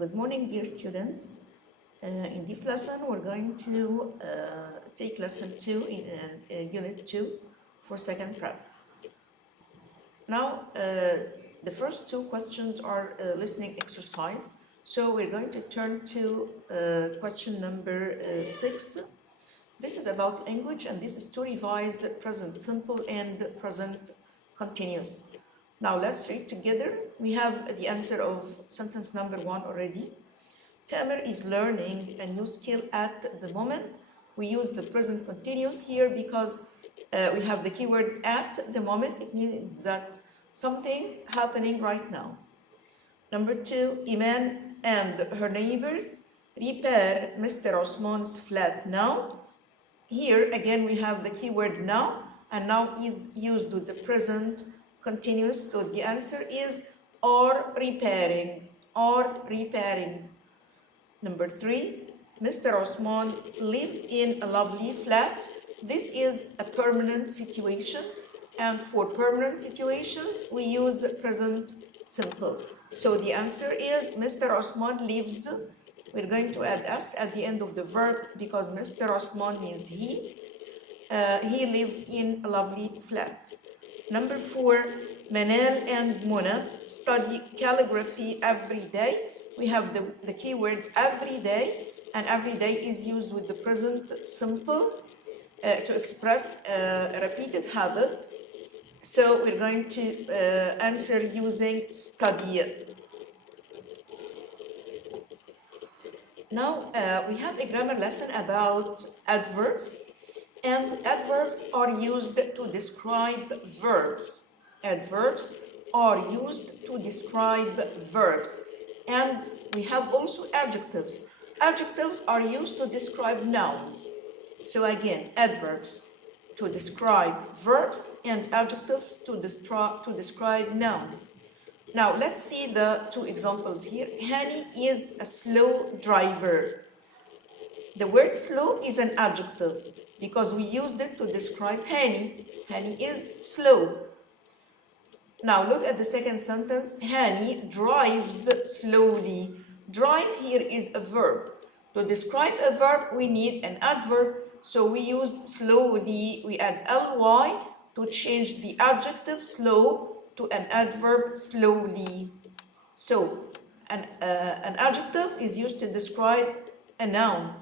Good morning, dear students. In this lesson, we're going to take lesson 2 in unit 2 for second prep. Now, the first two questions are listening exercise. So we're going to turn to question number 6. This is about language, and this is to revise present simple and present continuous. Now let's read together. We have the answer of sentence number 1 already. Tamer is learning a new skill at the moment. We use the present continuous here because we have the keyword at the moment. It means that something happening right now. Number 2, Iman and her neighbors repair Mr. Osman's flat now. Here again we have the keyword now, and now is used with the present continuous, so the answer is are repairing, are repairing. Number 3, Mr. Osman live in a lovely flat. This is a permanent situation, and for permanent situations we use present simple. So the answer is Mr. Osman lives. We're going to add s at the end of the verb because Mr. Osman means he. He lives in a lovely flat. Number 4, Manal and Mona study calligraphy every day. We have the keyword every day, and every day is used with the present simple to express a repeated habit. So we're going to answer using study. Now we have a grammar lesson about adverbs, and adverbs are used to describe verbs. Adverbs are used to describe verbs, and we have also adjectives. Adjectives are used to describe nouns. So again, adverbs to describe verbs and adjectives to describe nouns. Now let's see the two examples here. Hani is a slow driver. The word slow is an adjective because we used it to describe Hani. Hani is slow. Now look at the second sentence. Hani drives slowly. Drive here is a verb. To describe a verb we need an adverb. So we used slowly. We add ly to change the adjective slow to an adverb slowly. So an adjective is used to describe a noun,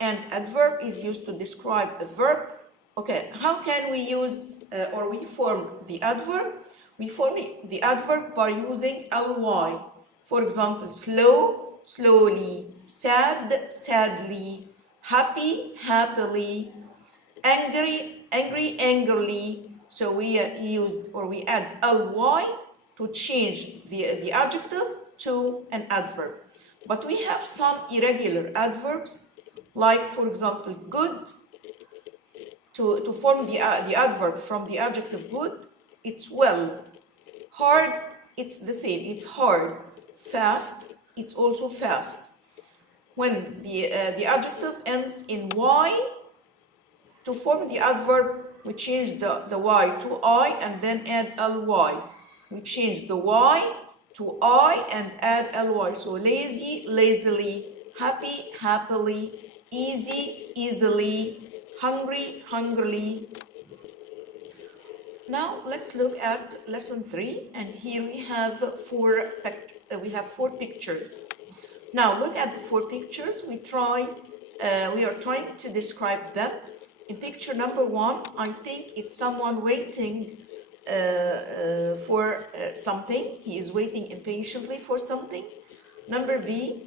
and adverb is used to describe a verb. Okay, how can we use or we form the adverb? We form the adverb by using ly. For example, slow, slowly, sad, sadly, happy, happily, angry, angry, angrily. So we use or we add ly to change the adjective to an adverb. But we have some irregular adverbs, like for example, good. To form the adverb from the adjective good, it's well. Hard, it's the same, it's hard. Fast, it's also fast. When the adjective ends in y, to form the adverb, we change the y to I and then add ly. We change the y to I and add ly. So lazy, lazily, happy, happily, easy, easily, hungry, hungrily. Now let's look at lesson 3, and here we have four pictures. Now look at the 4 pictures. We are trying to describe them. In picture number 1, I think it's someone waiting for something. He is waiting impatiently for something. Number B,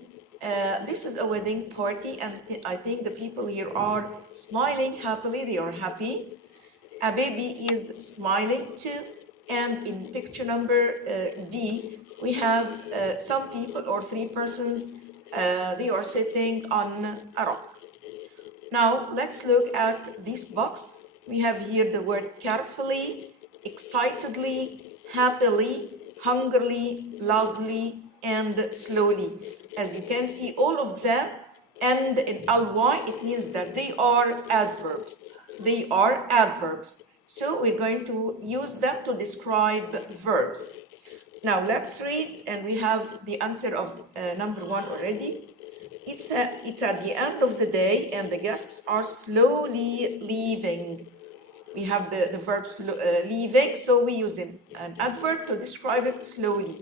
this is a wedding party, and I think the people here are smiling happily. They are happy. A baby is smiling too. And in picture number D, we have some people or 3 persons. They are sitting on a rock. Now let's look at this box. We have here the word carefully, excitedly, happily, hungrily, loudly, and slowly. As you can see, all of them end in ly. It means that they are adverbs. They are adverbs. So we're going to use them to describe verbs. Now let's read, and we have the answer of number 1 already. It's at the end of the day and the guests are slowly leaving. We have the verb leaving, so we use an adverb to describe it slowly.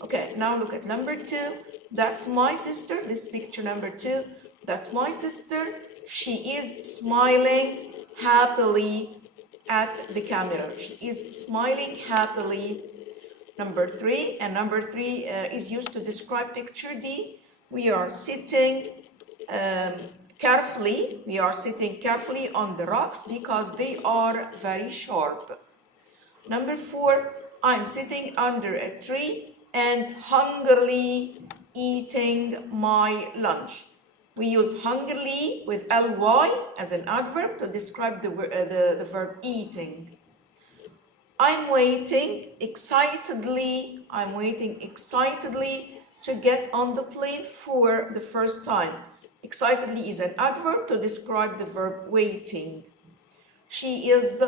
Okay, now look at number 2. That's my sister. This picture number 2. That's my sister. She is smiling happily at the camera. She is smiling happily. Number 3, and number 3 is used to describe picture D. We are sitting carefully. We are sitting carefully on the rocks because they are very sharp. Number 4, I'm sitting under a tree and hungrily eating my lunch. We use hungrily with ly as an adverb to describe the verb eating. I'm waiting excitedly to get on the plane for the first time. Excitedly is an adverb to describe the verb waiting. She is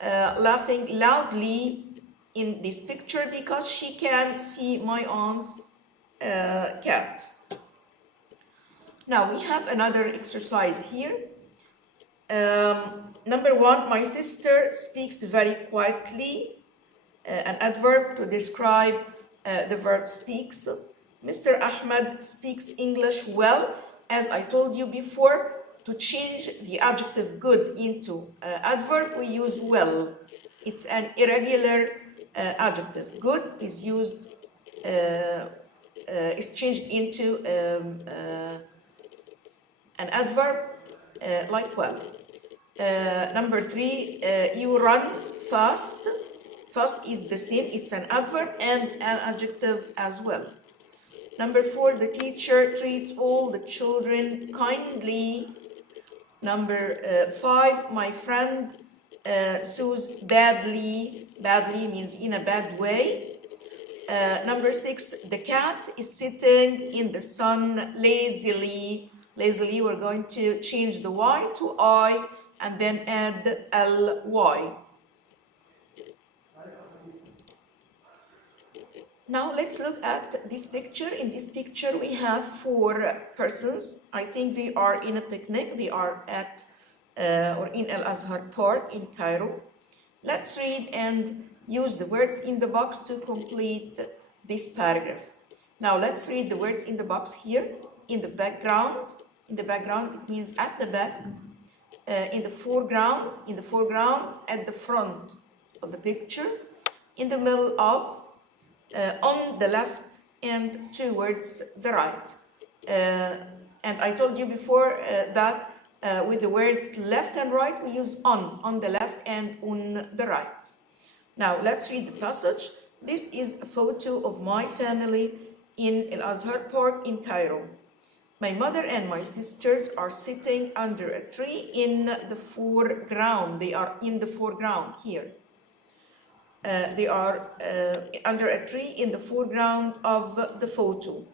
laughing loudly in this picture because she can see my aunt's cat. Now we have another exercise here. Number 1, my sister speaks very quietly, an adverb to describe the verb speaks. Mr. Ahmed speaks English well. As I told you before, to change the adjective good into adverb, we use well. It's an irregular adjective. Good is used, is changed into an adverb like well. Number 3, you run fast. Fast is the same, it's an adverb and an adjective as well. Number 4, the teacher treats all the children kindly. Number 5, my friend sews badly. Badly means in a bad way. Number 6, the cat is sitting in the sun lazily. Lazily, we're going to change the Y to I and then add ly. Now let's look at this picture. In this picture we have 4 persons. I think they are in a picnic. They are at or in Al-Azhar Park in Cairo. Let's read and use the words in the box to complete this paragraph. Now let's read the words in the box here. In the background, it means at the back. In the foreground, at the front of the picture. In the middle of, on the left, and towards the right. And I told you before that with the words left and right, we use on the left and on the right. Now let's read the passage. This is a photo of my family in Al-Azhar Park in Cairo. My mother and my sisters are sitting under a tree in the foreground. They are in the foreground here. They are under a tree in the foreground of the photo.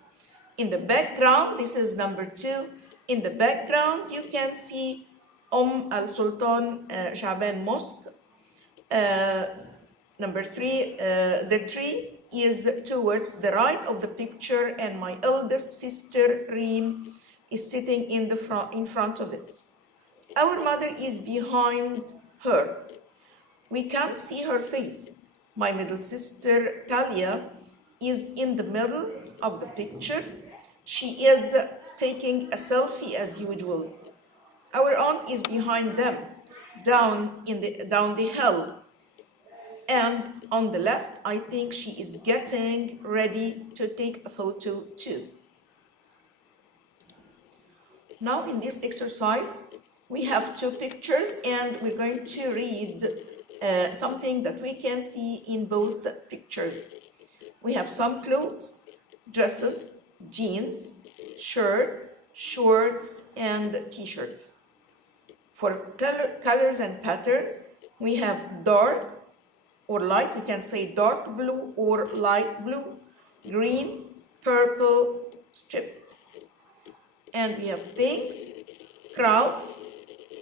In the background, this is number 2. In the background, you can see Al-Sultan Shaban Mosque. Number 3, the tree is towards the right of the picture, and my eldest sister Reem is sitting in front of it. Our mother is behind her. We can't see her face. My middle sister Talia is in the middle of the picture. She is taking a selfie as usual. Our aunt is behind them, down the hill. And on the left, I think she is getting ready to take a photo too. Now in this exercise, we have 2 pictures and we're going to read something that we can see in both pictures. We have some clothes, dresses, jeans, shirt, shorts, and t-shirts. For colors and patterns, we have dark or light, we can say dark blue or light blue, green, purple, striped. And we have things, crowds,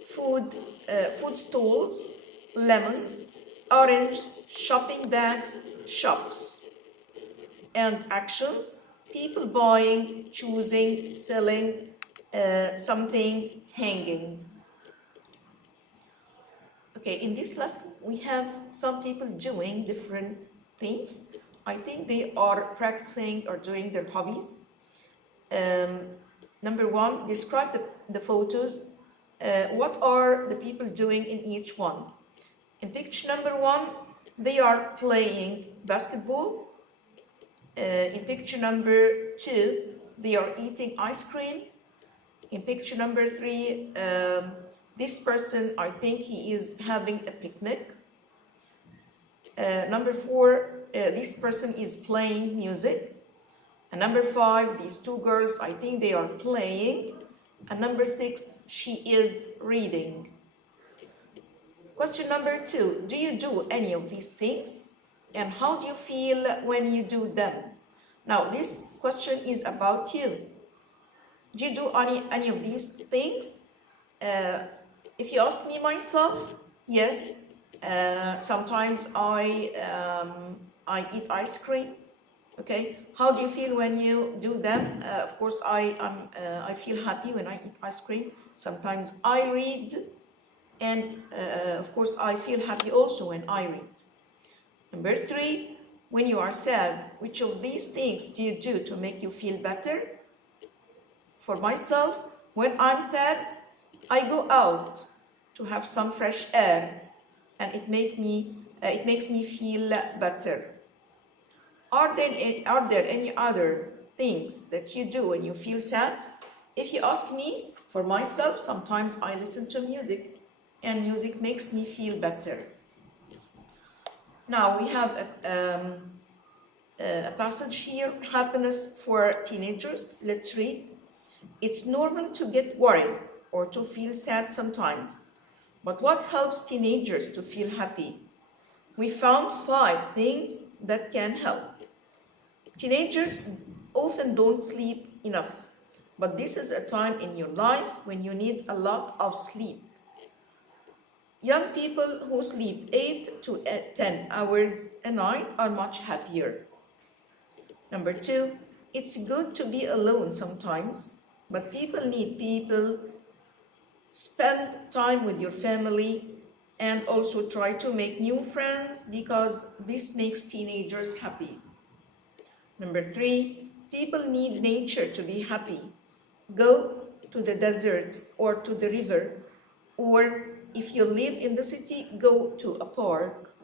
food stalls, lemons, orange, shopping bags, shops. and actions, people buying, choosing, selling, something, hanging. Okay, in this lesson, we have some people doing different things. I think they are practicing or doing their hobbies. Number one, describe the photos. What are the people doing in each one? In picture number one, they are playing basketball. In picture number two, they are eating ice cream. In picture number three, this person, I think he is having a picnic. Number four, this person is playing music. And number five, these two girls, I think they are playing. And number six, she is reading. Question number two, do you do any of these things? And how do you feel when you do them? Now, this question is about you. Do you do any of these things? If you ask me myself, yes. Sometimes I eat ice cream. Okay. How do you feel when you do them? Of course, I feel happy when I eat ice cream. Sometimes I read, and of course, I feel happy also when I read. Number three, when you are sad, which of these things do you do to make you feel better? For myself, when I'm sad, I go out to have some fresh air, and it makes me feel better. Are there any other things that you do when you feel sad? If you ask me, for myself, sometimes I listen to music, and music makes me feel better. Now we have a passage here, happiness for teenagers. Let's read. It's normal to get worried or to feel sad sometimes. But what helps teenagers to feel happy? We found 5 things that can help. Teenagers often don't sleep enough, but this is a time in your life when you need a lot of sleep. Young people who sleep 8 to 10 hours a night are much happier. Number 2, it's good to be alone sometimes, but people need people. Spend time with your family and also try to make new friends because this makes teenagers happy. Number 3, people need nature to be happy. Go to the desert or to the river, or if you live in the city, go to a park.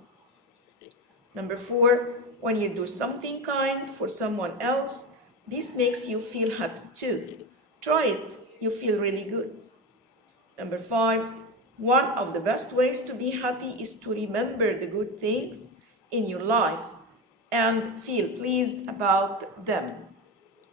Number 4, when you do something kind for someone else, this makes you feel happy too. Try it, you feel really good. Number 5, one of the best ways to be happy is to remember the good things in your life and feel pleased about them.